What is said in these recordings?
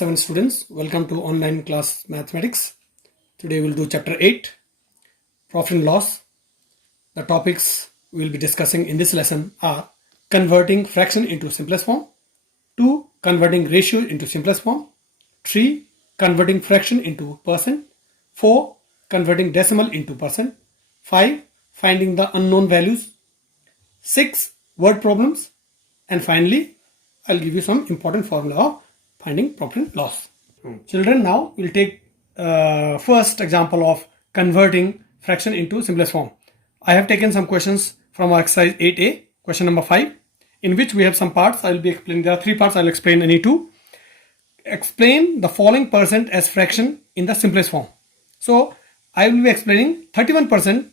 7 students, welcome to online class mathematics. Today we'll do chapter 8, profit and loss. The topics we'll be discussing in this lesson are converting fraction into simplest form, 2. Converting ratio into simplest form, 3. Converting fraction into percent, 4. Converting decimal into percent, 5. Finding the unknown values, 6. Word problems, and finally I'll give you some important formula of finding profit and loss. Children, now we'll take first example of converting fraction into simplest form. I have taken some questions from our exercise 8a, question number 5, in which we have some parts. I will be explaining. There are 3 parts. I'll explain any 2. Explain the following percent as fraction in the simplest form. So I will be explaining 31%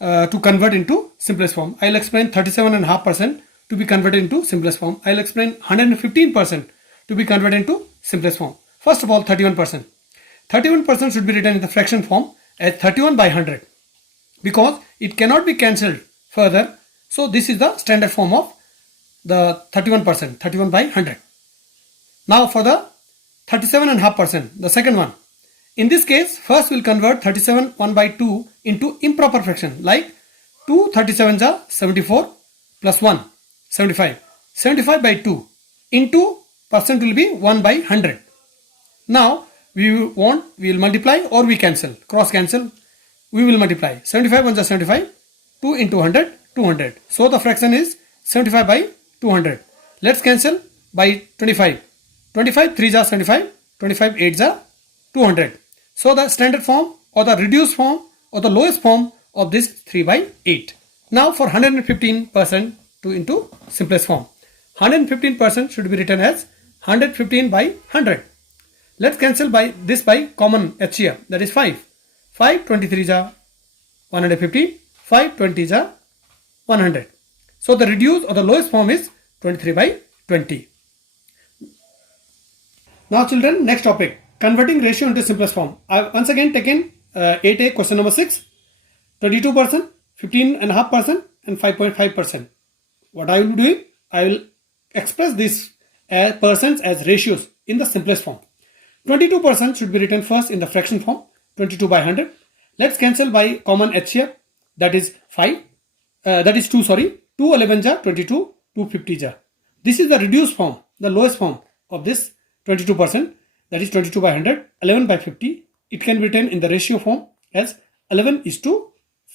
to convert into simplest form. I'll explain 37.5% to be converted into simplest form. I'll explain 115% to be converted into simplest form. First of all, 31%. 31% should be written in the fraction form as 31 by 100 because it cannot be cancelled further. So this is the standard form of the 31%, 31 by 100. Now for the 37.5%, the second one. In this case, first we'll convert 37 1 by 2 into improper fraction, like 2 37s are 74 plus 1, 75. 75 by 2 into percent will be 1 by 100. Now we will multiply or we cancel, cross cancel. We will multiply. 75 1s are 75, 2 into 100, 200. So the fraction is 75 by 200. Let's cancel by 25. 25 3s are 75, 25 8s are 200. So the standard form or the reduced form or the lowest form of this 3 by 8. Now for 115% to into simplest form. 115% should be written as 115 by 100. Let's cancel by this by common h here, that is 5. 5 23s are 150, 5 20s are 100. So the reduced or the lowest form is 23 by 20. Now children, next topic, converting ratio into simplest form. I have once again taken 8a question number 6, 22%, 15.5% and 5.5%. What I will be doing, I will express this as percents as ratios in the simplest form. 22% should be written first in the fraction form, 22 by 100. Let's cancel by common h here, that is 5, that is 2, sorry, 2 11s are 22, 2 50s are. This is the reduced form, the lowest form of this 22%, that is 22 by 100, 11 by 50. It can be written in the ratio form as 11 is to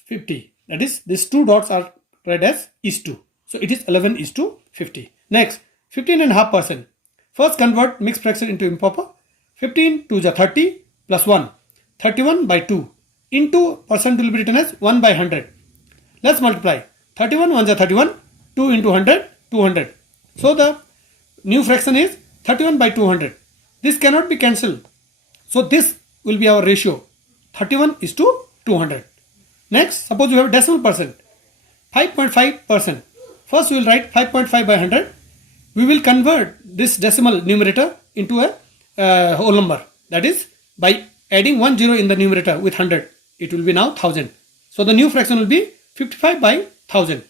50. That is, these 2 dots are read as is to. So it is 11 is to 50. Next, 15.5%. First convert mixed fraction into improper. 15 2s are 30 plus 1. 31 by 2 into percent will be written as 1 by 100. Let's multiply. 31 1s are 31. 2 into 100, 200. So the new fraction is 31 by 200. This cannot be cancelled. So this will be our ratio. 31 is to 200. Next, suppose you have decimal percent. 5.5%. First we will write 5.5 by 100. We will convert this decimal numerator into a whole number. That is, by adding 1 0 in the numerator with 100, it will be now 1000. So the new fraction will be 55 by 1000.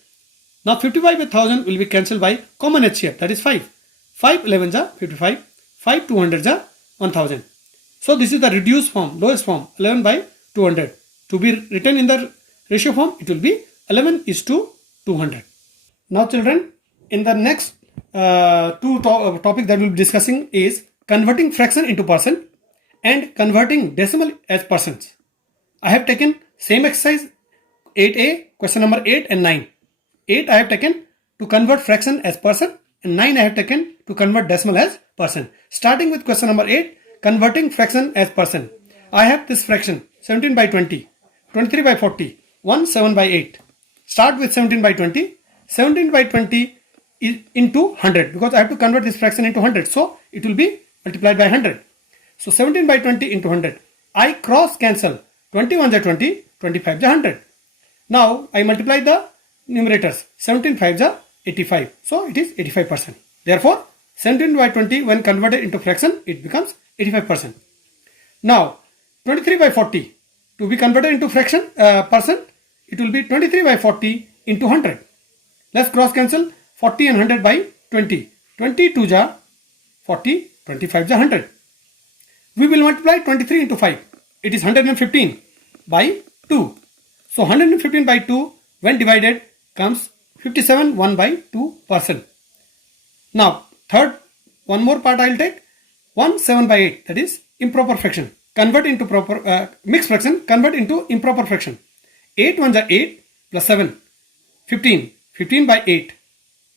Now 55 by 1000 will be cancelled by common h here, that is 5. 5 11s are 55, 5 200s are 1000. So this is the reduced form, lowest form, 11 by 200. To be written in the ratio form, it will be 11 is to 200. Now children, in the next topic that we will be discussing is converting fraction into percent and converting decimal as percents. I have taken same exercise 8a, question number 8 and 9. 8 I have taken to convert fraction as percent and 9 I have taken to convert decimal as percent. Starting with question number 8, converting fraction as percent. I have this fraction 17 by 20, 23 by 40, 1 7 by 8. Start with 17 by 20. 17 by 20 is into 100 because I have to convert this fraction into 100. So it will be multiplied by 100. So 17 by 20 into 100. I cross cancel. 21 are 20, 25 are 100. Now I multiply the numerators. 17 5s are 85. So it is 85%. Therefore 17 by 20 when converted into fraction, it becomes 85%. Now 23 by 40 to be converted into fraction percent, it will be 23 by 40 into 100. Let's cross cancel 40 and 100 by 20. 20 2s are 40, 25 is 100. we will multiply 23 into 5. It is 115 by 2. So 115 by 2 when divided comes 57 1 by 2%. Now one more part I will take. 1 7 by 8, that is improper fraction. Convert into mixed fraction, convert into improper fraction. 8 ones are 8 plus 7, 15. 15 by 8.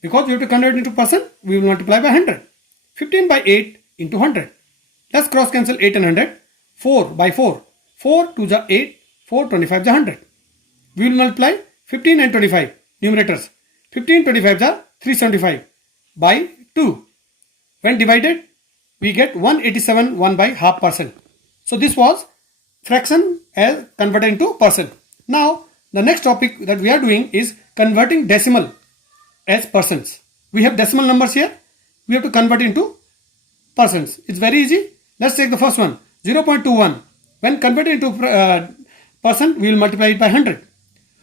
Because we have to convert into percent, we will multiply by 100. 15 by 8 into 100. Let's cross cancel 8 and 100. 4 by 4. 4 2 is 8, 4 25 is 100. We will multiply 15 and 25, numerators. 15 25 is 375 by 2. When divided, we get 187 1 by half percent. So this was fraction as converted into percent. Now the next topic that we are doing is converting decimal as percents. We have decimal numbers here. We have to convert into percents. It's very easy. Let's take the first one, 0.21. When converted into percent, we will multiply it by 100.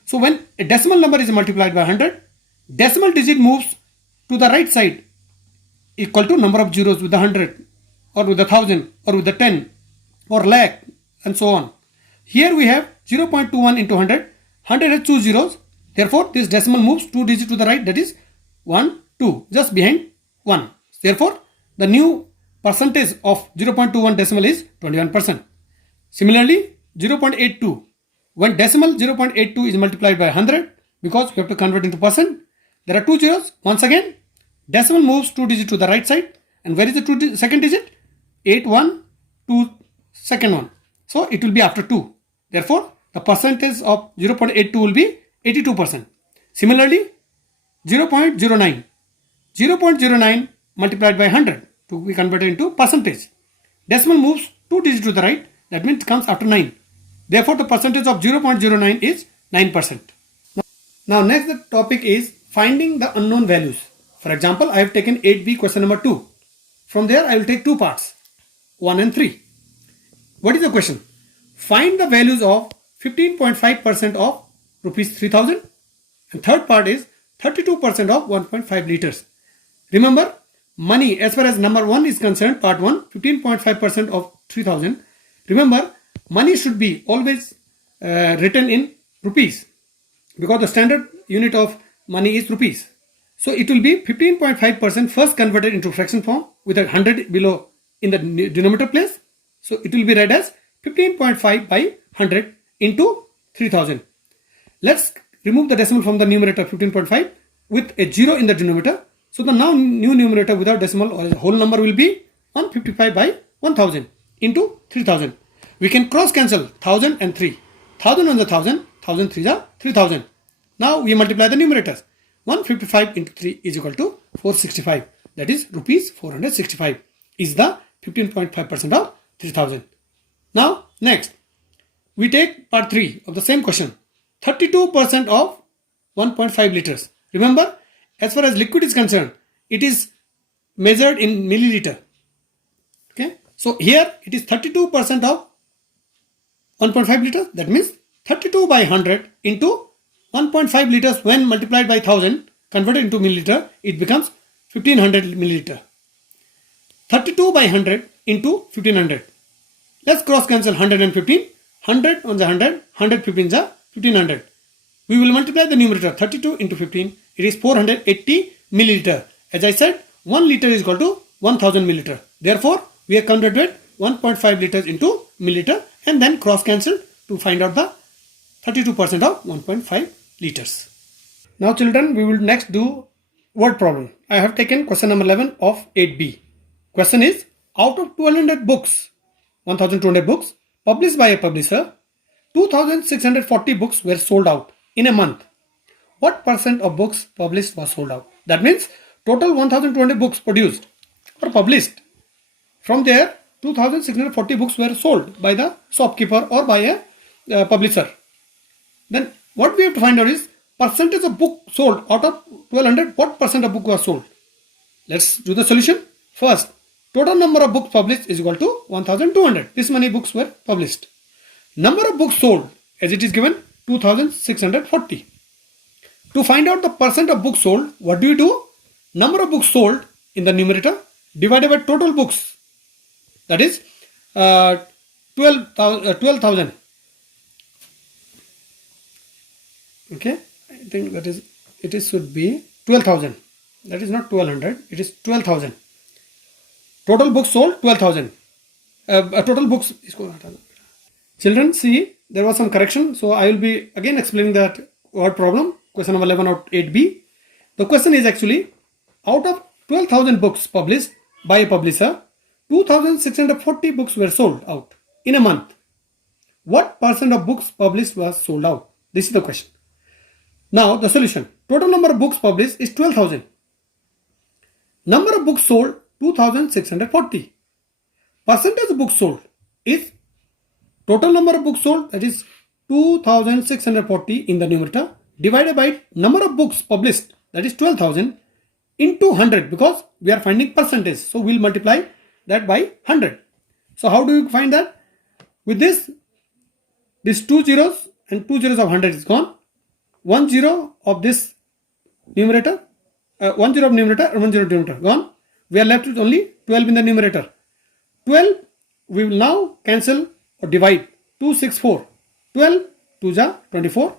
So when a decimal number is multiplied by 100, decimal digit moves to the right side equal to number of zeros with the 100 or with the 1000 or with the 10 or lakh and so on. Here we have 0.21 into 100. 100 has 2 zeros. Therefore, this decimal moves 2 digits to the right, that is 1, 2, just behind 1. Therefore, the new percentage of 0.21 decimal is 21%. Similarly, 0.82. When decimal 0.82 is multiplied by 100, because we have to convert into percent, there are 2 zeros. Once again, decimal moves 2 digits to the right side. And where is the second digit? 81 to second one. So it will be after 2. Therefore, the percentage of 0.82 will be 82%. Similarly, 0.09. 0.09 multiplied by 100 to be converted into percentage. Decimal moves 2 digits to the right. That means it comes after 9. Therefore, the percentage of 0.09 is 9%. Now next the topic is finding the unknown values. For example, I have taken 8B question number 2. From there, I will take 2 parts, 1 and 3. What is the question? Find the values of 15.5% of rupees 3000, and third part is 32% of 1.5 liters. Remember, money as far as number 1 is concerned, part 1, 15.5% of 3000. Remember, money should be always written in rupees because the standard unit of money is rupees. So it will be 15.5% first converted into fraction form with a 100 below in the denominator place. So it will be read as 15.5 by 100 into 3000. Let's remove the decimal from the numerator 15.5 with a 0 in the denominator. So the now new numerator without decimal or whole number will be 155 by 1000 into 3000. We can cross cancel 1000 and 3. 1000 on the 1000, 1003 is 3000. Now we multiply the numerators. 155 into 3 is equal to 465. That is rupees 465 is the 15.5% of 3000. Now next we take part 3 of the same question. 32% of 1.5 liters. Remember, as far as liquid is concerned, it is measured in milliliter. Okay. So here it is 32% of 1.5 liters. That means 32 by 100 into 1.5 liters when multiplied by 1000 converted into milliliter, it becomes 1500 milliliter. 32 by 100 into 1500. Let's cross cancel 100 and 15. 100 on the 100, 115 is 1500. We will multiply the numerator 32 into 15. It is 480 milliliter. As I said, 1 liter is equal to 1000 milliliter. Therefore, we have converted 1.5 liters into milliliter and then cross cancel to find out the 32% of 1.5 liters. Now children, we will next do word problem. I have taken question number 11 of 8B. Question is, out of 1200 books, 1200 books published by a publisher, 2640 books were sold out in a month. What percent of books published was sold out? That means total 1200 books produced or published. From there, 2640 books were sold by the shopkeeper or by a publisher. Then what we have to find out is percentage of book sold out of 1200, what percent of book was sold? Let's do the solution. First, total number of books published is equal to 1200. This many books were published. Number of books sold as it is given 2640. To find out the percent of books sold, what do you do? Number of books sold in the numerator divided by total books. That is 12,000. Okay, I think that is, it is should be 12,000. That is not 1200, it is 12,000. Total books sold 12,000. Total books. Children, see, there was some correction. So I will be again explaining that word problem. Question number 11 of 8b. The question is actually, out of 12,000 books published by a publisher, 2,640 books were sold out in a month. What percent of books published was sold out? This is the question. Now the solution. Total number of books published is 12,000. Number of books sold 2,640. Percentage of books sold is total number of books sold, that is 2,640 in the numerator, divided by number of books published, that is 12,000, into 100, because we are finding percentage. So we'll multiply that by 100. So how do you find that? With this 2 zeros and 2 zeros of 100 is gone. 1 zero of this numerator, 1 zero of numerator and 1 zero of denominator gone. We are left with only 12 in the numerator. 12 we will now cancel or divide. 2, 6, 4. 12 2 ja 24.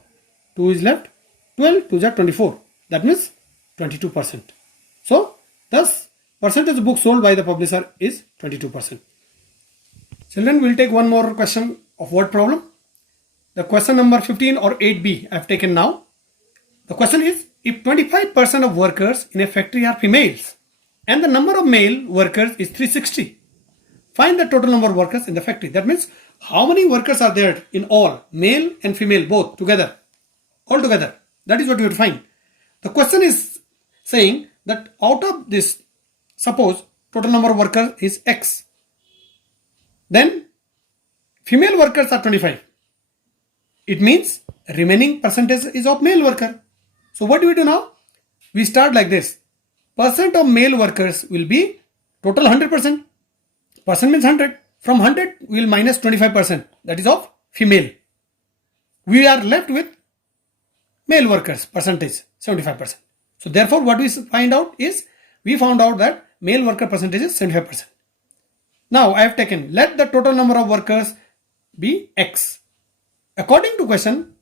2 is left. 12 2 ja 24. That means 22%. So thus percentage of books sold by the publisher is 22%. Children, we will take one more question of word problem. The question number 15 or 8b I have taken now. The question is, if 25% of workers in a factory are females and the number of male workers is 360, find the total number of workers in the factory. That means how many workers are there in all, male and female both together, all together. That is what you have to find. The question is saying that out of this, suppose total number of workers is X. Then female workers are 25. It means remaining percentage is of male worker. So what do we do now? We start like this. Percent of male workers will be total 100%. Percent means 100. From 100 we will minus 25%. That is of female. We are left with male workers percentage 75%. So therefore what we find out is, we found out that male worker percentage is 75%. Now I have taken, let the total number of workers be X. According to question,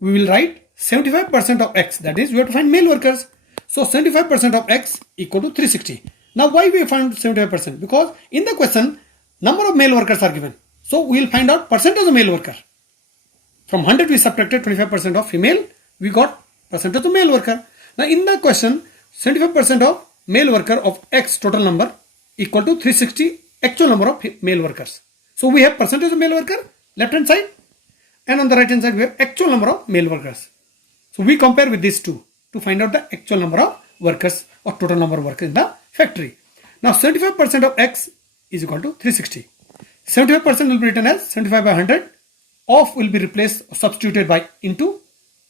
we will write 75% of X. That is, we have to find male workers. So 75% of X equal to 360. Now why we find 75%? Because in the question, number of male workers are given. So we will find out percentage of male worker. From 100 we subtracted 25% of female. We got percentage of male worker. Now in the question, 75% of male worker of X total number equal to 360 actual number of male workers. So we have percentage of male worker left hand side, and on the right hand side we have actual number of male workers. So we compare with these two to find out the actual number of workers or total number of workers in the factory. Now 75% of X is equal to 360. 75% will be written as 75 by 100. Off will be replaced or substituted by into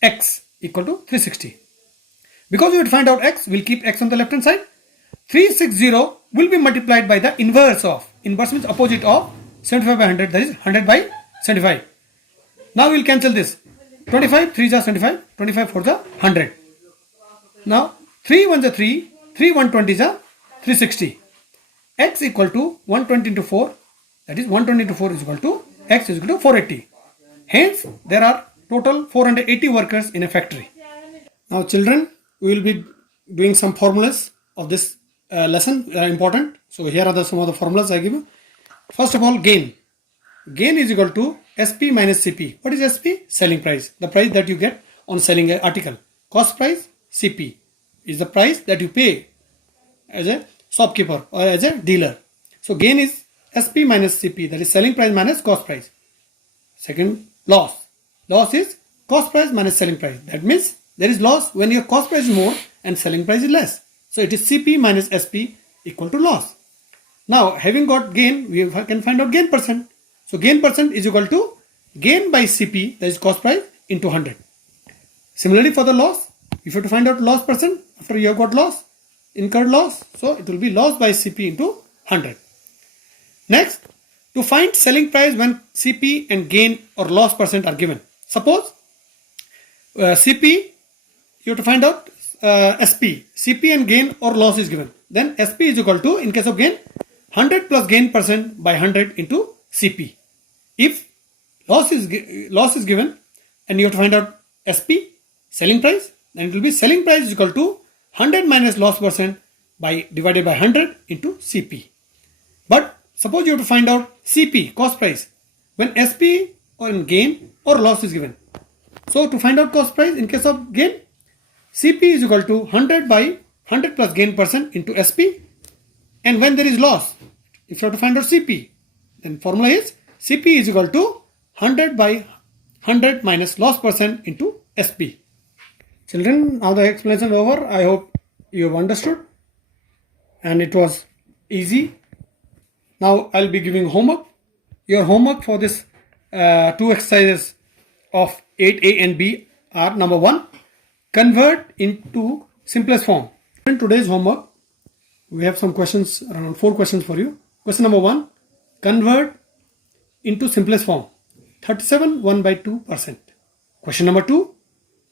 X equal to 360. Because we would find out X, we'll keep X on the left hand side. 360 will be multiplied by the inverse of. Inverse means opposite of 75 by 100, that is 100 by 75. Now we will cancel this. 25, 3 is 25, 25 4 is 100. Now 3 1 is 3, 3 120 is 360. X equal to 120 into 4, that is 120 into 4 is equal to X is equal to 480. Hence there are total 480 workers in a factory. Now children, we will be doing some formulas of this lesson, important. So here are some of the formulas I give you. First of all, gain. Gain is equal to SP minus CP. What is SP? Selling price. The price that you get on selling an article. Cost price, CP, is the price that you pay as a shopkeeper or as a dealer. So gain is SP minus CP, that is selling price minus cost price. Second, loss. Loss is cost price minus selling price. That means there is loss when your cost price is more and selling price is less. So it is CP minus SP equal to loss. Now having got gain, we can find out gain percent. So gain percent is equal to gain by CP, that is cost price, into 100. Similarly for the loss, if you have to find out loss percent after you have got loss, incurred loss, so it will be loss by CP into 100. Next, to find selling price when CP and gain or loss percent are given. Suppose CP, you have to find out SP. CP and gain or loss is given. Then SP is equal to, in case of gain, 100 plus gain percent by 100 into CP. If loss is given and you have to find out SP, selling price, then it will be selling price is equal to 100 minus loss percent by divided by 100 into CP. But suppose you have to find out CP, cost price, when SP or in gain or loss is given. So to find out cost price in case of gain, CP is equal to 100 by 100 plus gain percent into SP. And when there is loss, if you have to find out CP, then formula is CP is equal to 100 by 100 minus loss percent into SP. Children, now the explanation is over. I hope you have understood and it was easy. Now I'll be giving homework. Your homework for this two exercises of 8A and B are: number 1, convert into simplest form. In today's homework, we have some questions, around 4 questions for you. Question number 1, convert into simplest form, 37 1 by 2%. Question number 2,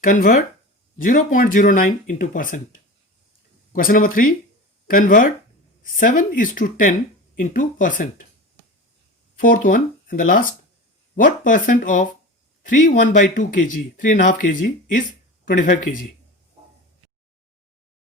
convert 0.09 into percent. Question number 3, convert 7:10 into percent. Fourth one and the last, what percent of 3 1 by 2 kg, 3.5 kg is 25 kg?